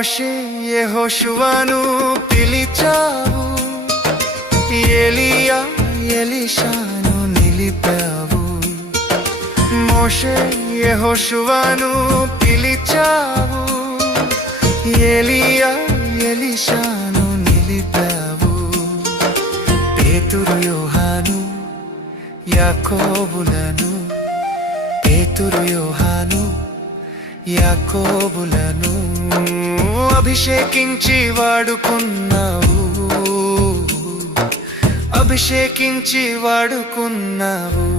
మోషే యెహోషువను పిలిచావు, ఎలీయా ఎలీషాను నిలిపావు. మోషే యెహోషువను పిలిచావు, ఎలీయా ఎలీషాను నిలిపావు. పేతురు యోహాను యాకోబులను, పేతురు యోహాను యాకోబులను అభిషేకించి వాడుకున్నావు, అభిషేకించి వాడుకున్నావు.